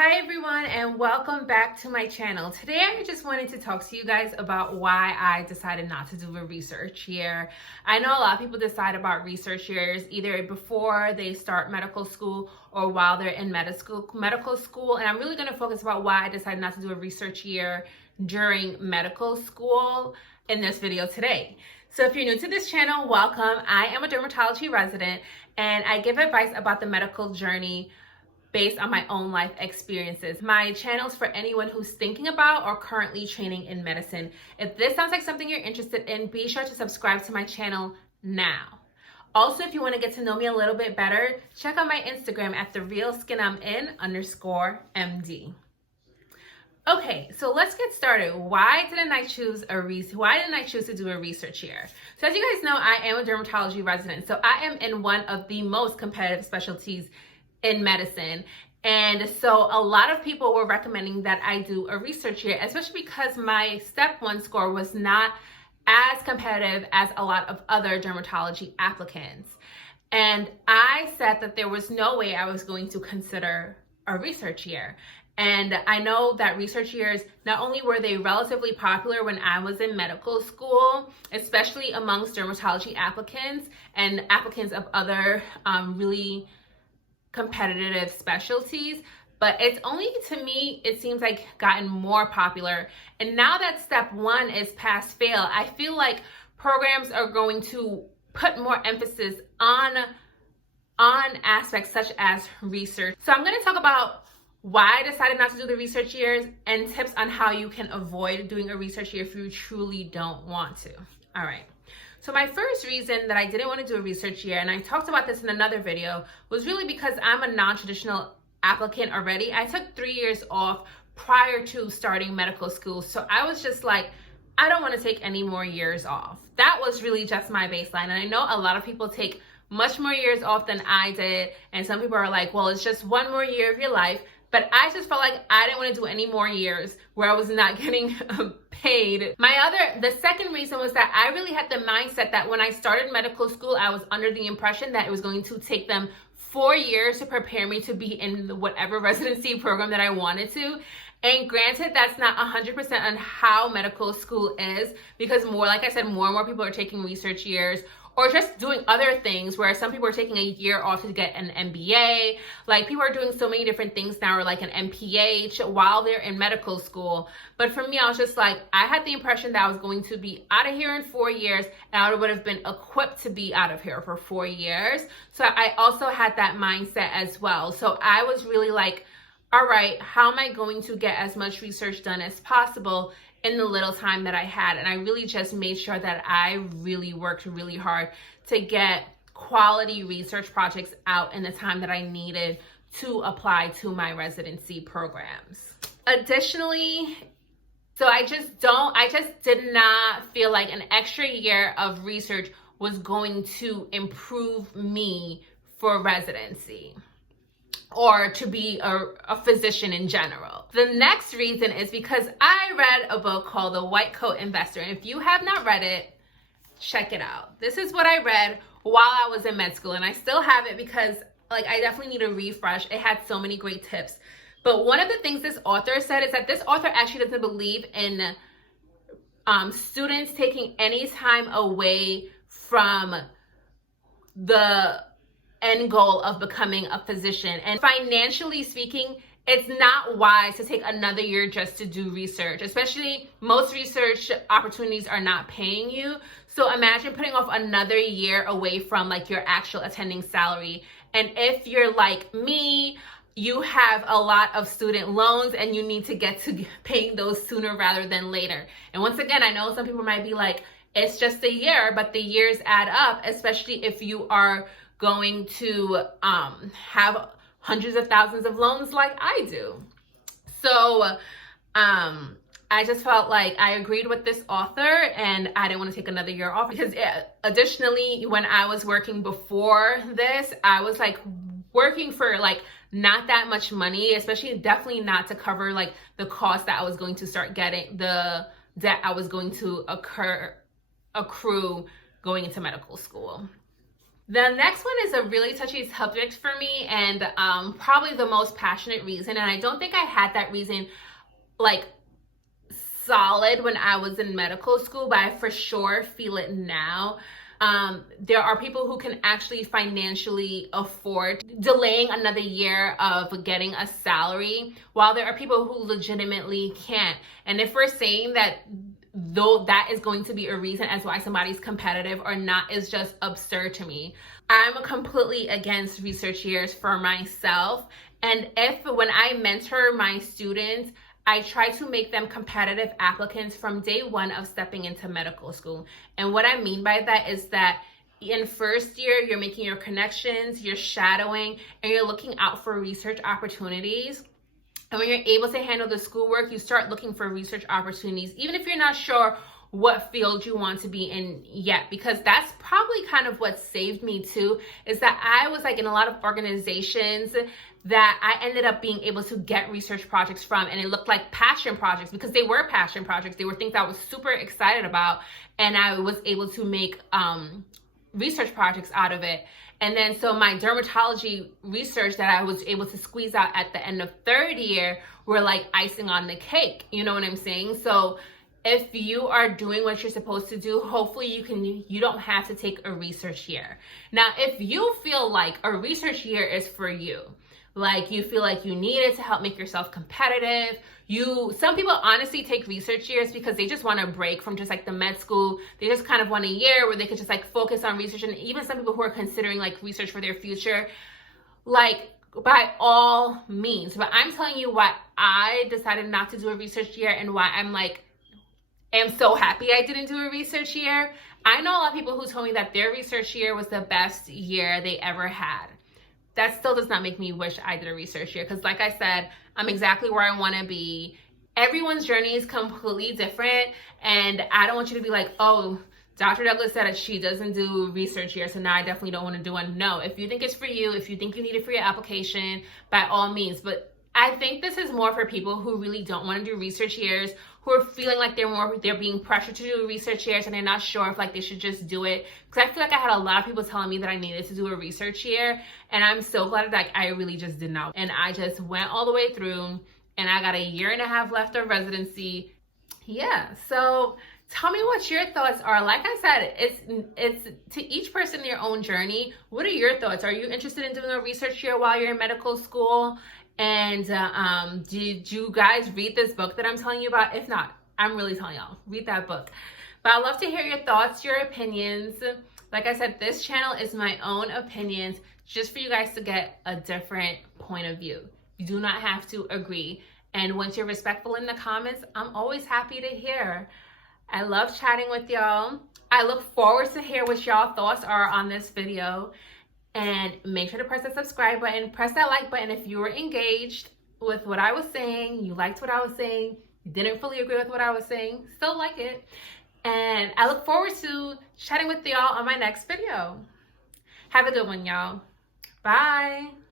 Hi everyone, and welcome back to my channel. Today I just wanted to talk to you guys about why I decided not to do a research year. I know a lot of people decide about research years either before they start medical school or while they're in medical school, and I'm really going to focus about why I decided not to do a research year during medical school in this video today. So if you're new to this channel, welcome. I am a dermatology resident and I give advice about the medical journey based on my own life experiences. My channel is for anyone who's thinking about or currently training in medicine. If this sounds like something you're interested in, be sure to subscribe to my channel now. Also, if you want to get to know me a little bit better, check out my Instagram at therealskinimin_MD. Okay, so let's get started. Why didn't I choose to do a research year? So as you guys know, I am a dermatology resident. So I am in one of the most competitive specialties in medicine. And so a lot of people were recommending that I do a research year, especially because my step 1 score was not as competitive as a lot of other dermatology applicants. And I said that there was no way I was going to consider a research year. And I know that research years, not only were they relatively popular when I was in medical school, especially amongst dermatology applicants and applicants of other really competitive specialties, but it's only, to me, it seems like gotten more popular. And now that step 1 is pass fail, I feel like programs are going to put more emphasis on aspects such as research. So I'm going to talk about why I decided not to do the research years and tips on how you can avoid doing a research year if you truly don't want to. All right. So my first reason that I didn't want to do a research year, and I talked about this in another video, was really because I'm a non-traditional applicant already. I took 3 years off prior to starting medical school. So I was just like, I don't want to take any more years off. That was really just my baseline. And I know a lot of people take much more years off than I did. And some people are like, well, it's just one more year of your life. But I just felt like I didn't want to do any more years where I was not getting paid. The second reason was that I really had the mindset that when I started medical school, I was under the impression that it was going to take them 4 years to prepare me to be in whatever residency program that I wanted to. And granted, that's not 100% on how medical school is, because like I said, more and more people are taking research years or just doing other things, where some people are taking a year off to get an MBA. Like, people are doing so many different things now, or like an MPH while they're in medical school. But for me, I was just like, I had the impression that I was going to be out of here in 4 years, and I would have been equipped to be out of here for 4 years. So I also had that mindset as well. So I was really like, all right, how am I going to get as much research done as possible in the little time that I had? And I really just made sure that I really worked really hard to get quality research projects out in the time that I needed to apply to my residency programs. Additionally, I just did not feel like an extra year of research was going to improve me for residency or to be a physician in general. The next reason is because I read a book called The White Coat Investor. And if you have not read it, check it out. This is what I read while I was in med school. And I still have it because I definitely need a refresh. It had so many great tips. But one of the things this author said is that this author actually doesn't believe in students taking any time away from the end goal of becoming a physician. And financially speaking, it's not wise to take another year just to do research, especially most research opportunities are not paying you. So imagine putting off another year away from your actual attending salary. And if you're like me, you have a lot of student loans and you need to get to paying those sooner rather than later. And once again, I know some people might be like, it's just a year, but the years add up, especially if you are going to have hundreds of thousands of loans like I do. So I just felt like I agreed with this author and I didn't want to take another year off, because additionally, when I was working before this, I was working for not that much money, especially definitely not to cover the cost that I was going to start getting, the debt I was going to accrue going into medical school. The next one is a really touchy subject for me, and probably the most passionate reason. And I don't think I had that reason like solid when I was in medical school, but I for sure feel it now. There are people who can actually financially afford delaying another year of getting a salary, while there are people who legitimately can't. And if we're saying that though that is going to be a reason as why somebody's competitive or not, is just absurd to me. I'm completely against research years for myself. And if when I mentor my students, I try to make them competitive applicants from day one of stepping into medical school. And what I mean by that is that in first year, you're making your connections, you're shadowing, and you're looking out for research opportunities. And when you're able to handle the schoolwork, you start looking for research opportunities, even if you're not sure what field you want to be in yet, because that's probably kind of what saved me too, is that I was like in a lot of organizations that I ended up being able to get research projects from, and it looked like passion projects because they were passion projects. They were things I was super excited about, and I was able to make research projects out of it. And then so my dermatology research that I was able to squeeze out at the end of third year were like icing on the cake. You know what I'm saying? So if you are doing what you're supposed to do, hopefully you don't have to take a research year. Now, if you feel like a research year is for you, like you feel like you need it to help make yourself competitive. Some people honestly take research years because they just want a break from just like the med school. They just kind of want a year where they could just like focus on research. And even some people who are considering like research for their future, like by all means. But I'm telling you why I decided not to do a research year and why am so happy I didn't do a research year. I know a lot of people who told me that their research year was the best year they ever had. That still does not make me wish I did a research year, because like I said, I'm exactly where I want to be. Everyone's journey is completely different, and I don't want you to be like, oh, Dr. Douglas said that she doesn't do research year, so now I definitely don't want to do one. No, if you think it's for you, if you think you need it for your application, by all means. But I think this is more for people who really don't want to do research years, who are feeling like they're being pressured to do research years and they're not sure if like they should just do it. Because I feel like I had a lot of people telling me that I needed to do a research year, and I'm so glad that I really just did not. And I just went all the way through, and I got a year and a half left of residency. Yeah, so tell me what your thoughts are. Like I said, it's to each person their own journey. What are your thoughts? Are you interested in doing a research year while you're in medical school? And did you guys read this book that I'm telling you about? If not, I'm really telling y'all, read that book. But I'd love to hear your thoughts, your opinions. Like I said, this channel is my own opinions, just for you guys to get a different point of view. You do not have to agree. And once you're respectful in the comments, I'm always happy to hear. I love chatting with y'all. I look forward to hear what y'all thoughts are on this video. And make sure to press that subscribe button, press that like button if you were engaged with what I was saying, you liked what I was saying, you didn't fully agree with what I was saying, still like it. And I look forward to chatting with y'all on my next video. Have a good one, y'all. Bye.